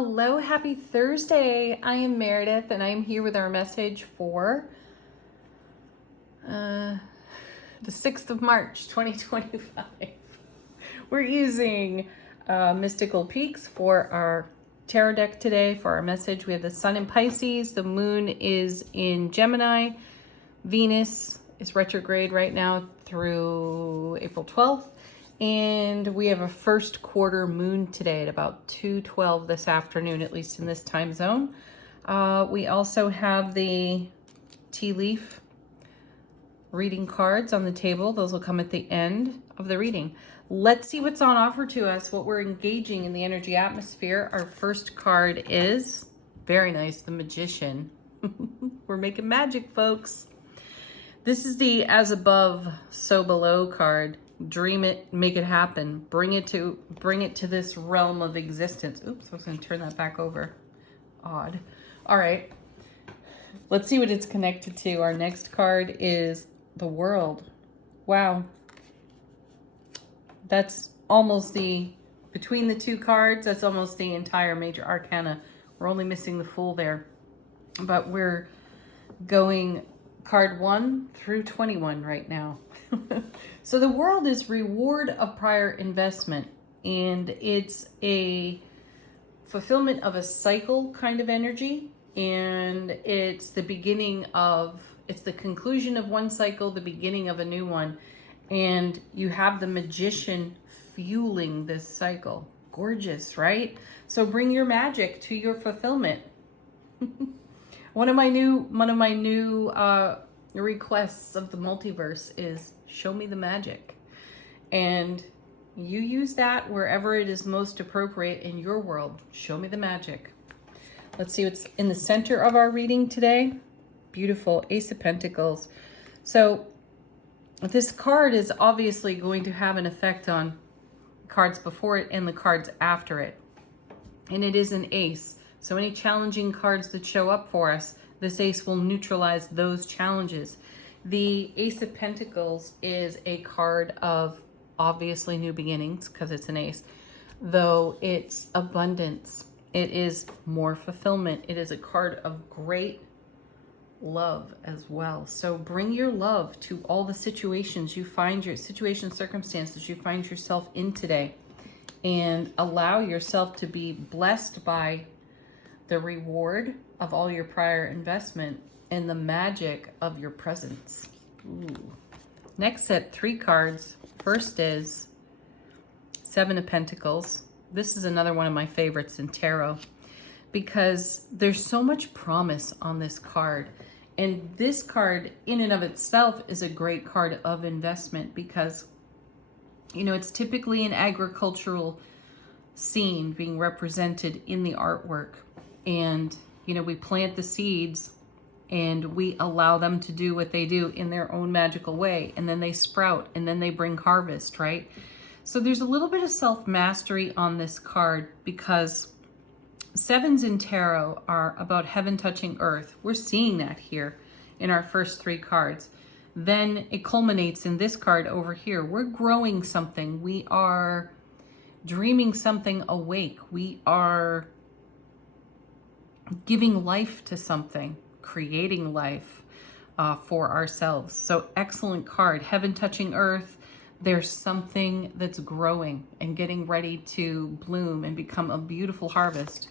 Hello, happy Thursday. I am Meredith and I am here with our message for the 6th of March 2025. We're using Mystical Peaks for our tarot deck today for our message. We have the Sun in Pisces, the Moon is in Gemini, Venus is retrograde right now through April 12th. And we have a first quarter moon today at about 2:12 this afternoon, at least in this time zone. We also have the tea leaf reading cards on the table. Those will come at the end of the reading. Let's see what's on offer to us, what we're engaging in the energy atmosphere. Our first card is, very nice, the Magician. We're making magic, folks. This is the as above, so below card. Dream it, make it happen. Bring it to this realm of existence. Oops, I was going to turn that back over. Odd. All right. Let's see what it's connected to. Our next card is the World. Wow. That's almost between the two cards, that's almost the entire major arcana. We're only missing the Fool there. But we're going card 1 through 21 right now. So the World is reward of prior investment, and it's a fulfillment of a cycle kind of energy, and it's the conclusion of one cycle, the beginning of a new one, and you have the Magician fueling this cycle. Gorgeous, right? So bring your magic to your fulfillment. One of my new requests of the multiverse is show me the magic, and you use that wherever it is most appropriate in your world. Show me the magic. Let's see what's in the center of our reading today. Beautiful Ace of Pentacles. So this card is obviously going to have an effect on cards before it and the cards after it, and it is an ace. So any challenging cards that show up for us, this ace will neutralize those challenges. The Ace of Pentacles is a card of obviously new beginnings because it's an ace, though it's abundance. It is more fulfillment. It is a card of great love as well. So bring your love to all the situations circumstances you find yourself in today, and allow yourself to be blessed by the reward of all your prior investment and the magic of your presence. Ooh. Next set, 3 cards. First is 7 of Pentacles. This is another one of my favorites in tarot because there's so much promise on this card. And this card in and of itself is a great card of investment because, you know, it's typically an agricultural scene being represented in the artwork. And, you know, we plant the seeds and we allow them to do what they do in their own magical way. And then they sprout and then they bring harvest, right? So there's a little bit of self-mastery on this card because 7s in tarot are about heaven touching earth. We're seeing that here in our first 3 cards. Then it culminates in this card over here. We're growing something. We are dreaming something awake. We are giving life to something, creating life for ourselves. So excellent card, heaven touching earth. There's something that's growing and getting ready to bloom and become a beautiful harvest.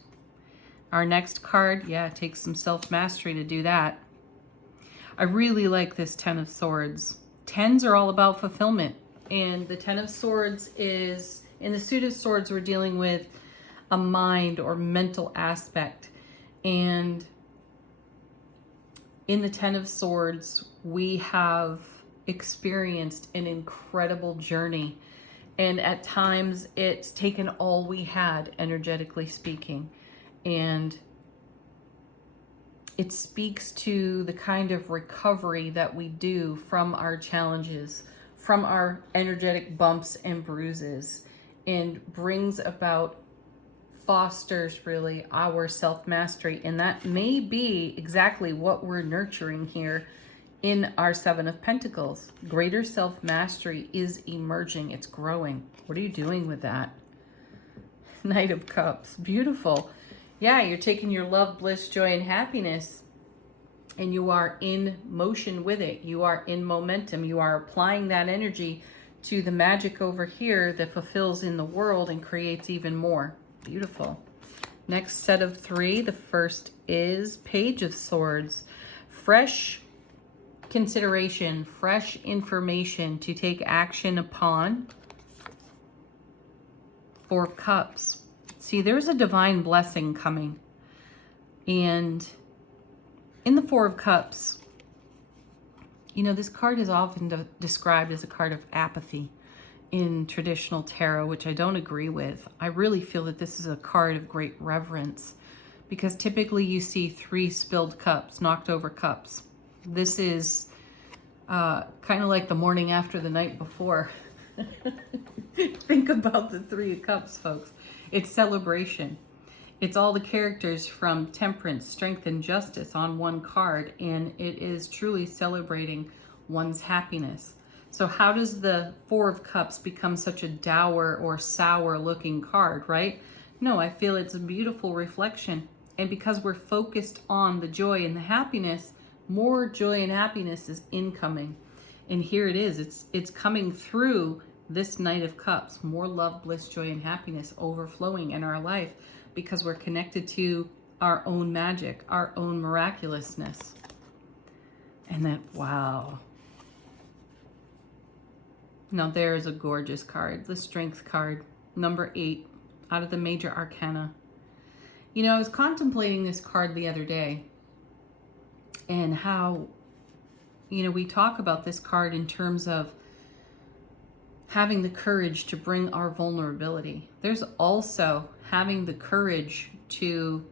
Our next card, yeah, it takes some self-mastery to do that. I really like this 10 of Swords. 10s are all about fulfillment, and the 10 of Swords is, in the suit of Swords, we're dealing with a mind or mental aspect. And in the 10 of Swords, we have experienced an incredible journey. And at times, it's taken all we had, energetically speaking. And it speaks to the kind of recovery that we do from our challenges, from our energetic bumps and bruises, and brings about, fosters really our self-mastery. And that may be exactly what we're nurturing here in our 7 of Pentacles. Greater self-mastery is emerging. It's growing. What are you doing with that? Knight of Cups. Beautiful. Yeah, you're taking your love, bliss, joy, and happiness, and you are in motion with it. You are in momentum. You are applying that energy to the magic over here that fulfills in the world and creates even more. Beautiful. Next set of 3. The first is Page of Swords. Fresh consideration, fresh information to take action upon. 4 of Cups. See, there's a divine blessing coming. And in the 4 of Cups, you know, this card is often described as a card of apathy in traditional tarot, which I don't agree with. I really feel that this is a card of great reverence, because typically you see 3 spilled cups, knocked over cups. This is kind of like the morning after the night before. Think about the 3 of Cups, folks. It's celebration. It's all the characters from Temperance, Strength, and Justice on one card, and it is truly celebrating one's happiness. So how does the 4 of Cups become such a dour or sour looking card, right? No, I feel it's a beautiful reflection. And because we're focused on the joy and the happiness, more joy and happiness is incoming. And here it is. It's coming through this Knight of Cups. More love, bliss, joy, and happiness overflowing in our life, because we're connected to our own magic, our own miraculousness. And that, wow. Now there's a gorgeous card, the Strength card, number 8 out of the Major Arcana. You know, I was contemplating this card the other day, and how, you know, we talk about this card in terms of having the courage to bring our vulnerability. There's also having the courage to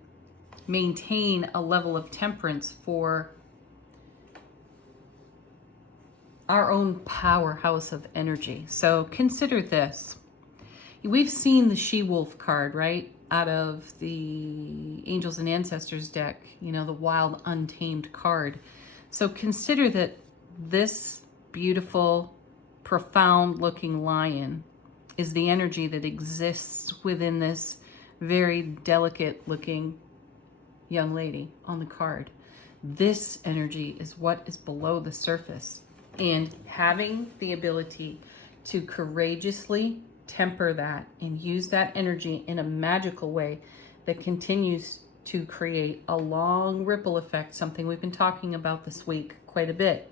maintain a level of temperance for our own powerhouse of energy. So consider this. We've seen the She-Wolf card, right? Out of the Angels and Ancestors deck, you know, the wild, untamed card. So consider that this beautiful, profound looking lion is the energy that exists within this very delicate looking young lady on the card. This energy is what is below the surface, and having the ability to courageously temper that and use that energy in a magical way that continues to create a long ripple effect, something we've been talking about this week quite a bit,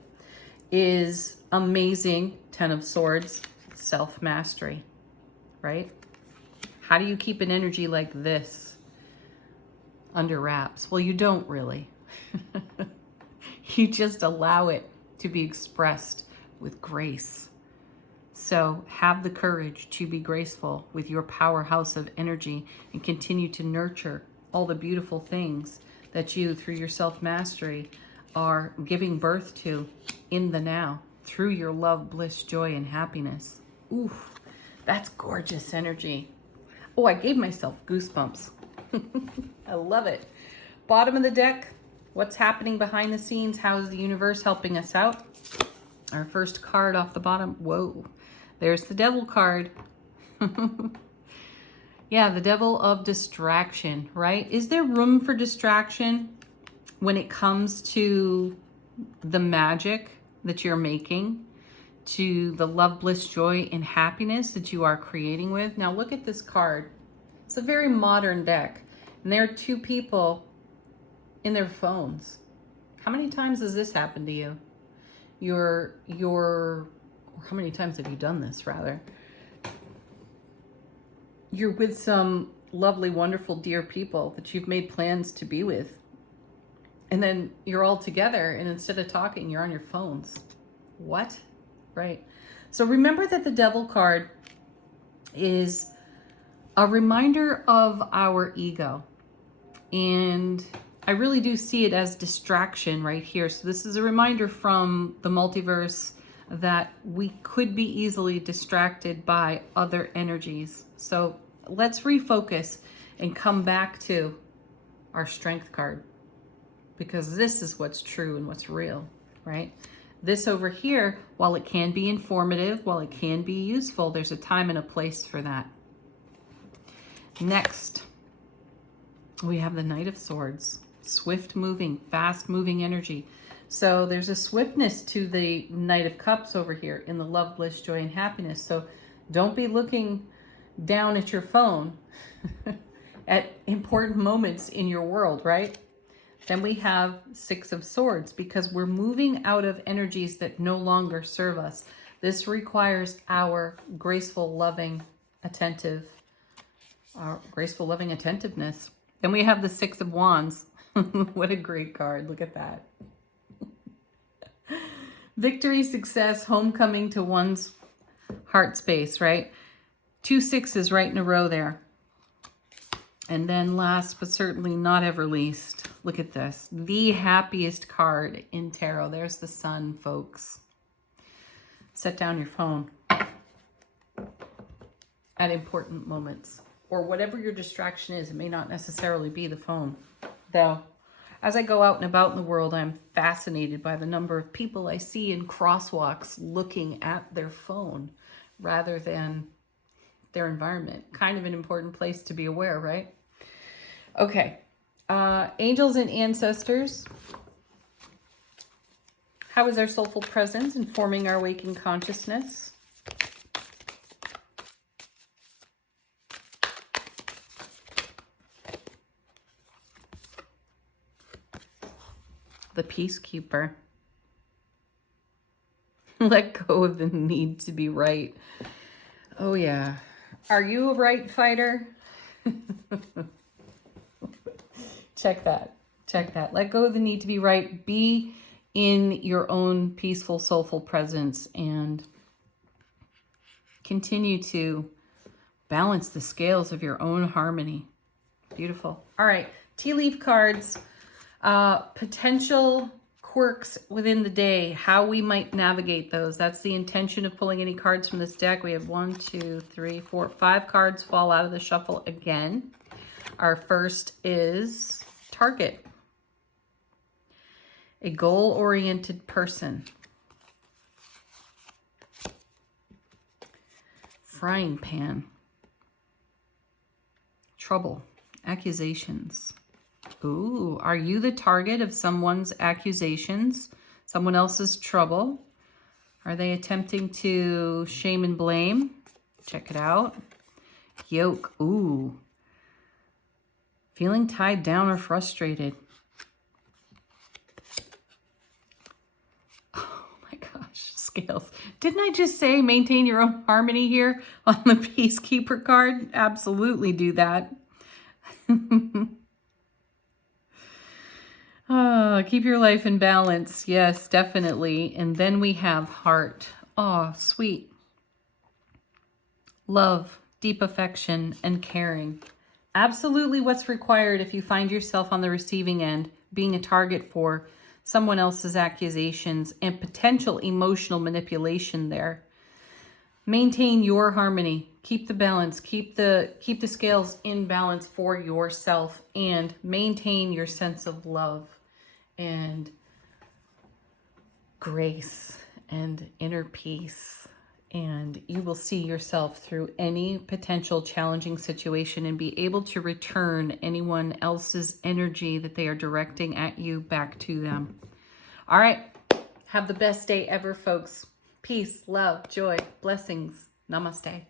is amazing. 10 of Swords, self-mastery, right? How do you keep an energy like this under wraps? Well, you don't really. You just allow it to be expressed with grace. So have the courage to be graceful with your powerhouse of energy and continue to nurture all the beautiful things that you, through your self-mastery, are giving birth to in the now through your love, bliss, joy, and happiness. Oof, that's gorgeous energy. Oh, I gave myself goosebumps. I love it. Bottom of the deck, what's happening behind the scenes? How is the universe helping us out? Our first card off the bottom. Whoa, there's the Devil card. Yeah, the Devil of Distraction, right? Is there room for distraction when it comes to the magic that you're making, to the love, bliss, joy, and happiness that you are creating with? Now look at this card. It's a very modern deck, and there are 2 people in their phones. How many times has this happened to you? How many times have you done this, rather? You're with some lovely, wonderful, dear people that you've made plans to be with. And then you're all together, and instead of talking, you're on your phones. What? Right. So remember that the Devil card is a reminder of our ego. And I really do see it as distraction right here. So this is a reminder from the multiverse that we could be easily distracted by other energies. So let's refocus and come back to our Strength card, because this is what's true and what's real, right? This over here, while it can be informative, while it can be useful, there's a time and a place for that. Next, We have the Knight of Swords, swift moving, fast moving energy. So there's a swiftness to the Knight of Cups over here in the love, bliss, joy, and happiness. So don't be looking down at your phone at important moments in your world, right? Then we have Six of Swords, because we're moving out of energies that no longer serve us. This requires our graceful, loving, attentiveness. Then we have the Six of Wands. What a great card. Look at that. Victory, success, homecoming to one's heart space, right? 2 sixes right in a row there. And then last but certainly not ever least, look at this. The happiest card in tarot. There's the Sun, folks. Set down your phone at important moments, or whatever your distraction is. It may not necessarily be the phone. Though, as I go out and about in the world, I'm fascinated by the number of people I see in crosswalks looking at their phone rather than their environment. Kind of an important place to be aware, right? Okay. Angels and ancestors. How is our soulful presence informing our waking consciousness? The Peacekeeper. Let go of the need to be right. Oh yeah. Are you a right fighter? Check that. Check that. Let go of the need to be right. Be in your own peaceful, soulful presence and continue to balance the scales of your own harmony. Beautiful. All right. Tea leaf cards. Potential quirks within the day, how we might navigate those. That's the intention of pulling any cards from this deck. We have 1, 2, 3, 4, 5 cards fall out of the shuffle again. Our first is target. A goal-oriented person. Frying pan. Trouble. Accusations. Ooh, are you the target of someone's accusations? Someone else's trouble? Are they attempting to shame and blame? Check it out. Yoke. Ooh. Feeling tied down or frustrated. Oh my gosh, scales. Didn't I just say maintain your own harmony here on the Peacekeeper card? Absolutely do that. Keep your life in balance. Yes, definitely. And then we have heart. Oh, sweet. Love, deep affection, and caring. Absolutely what's required if you find yourself on the receiving end, being a target for someone else's accusations and potential emotional manipulation there. Maintain your harmony. Keep the balance. Keep the scales in balance for yourself, and maintain your sense of love and grace and inner peace. And you will see yourself through any potential challenging situation and be able to return anyone else's energy that they are directing at you back to them. All right. Have the best day ever, folks. Peace, love, joy, blessings. Namaste.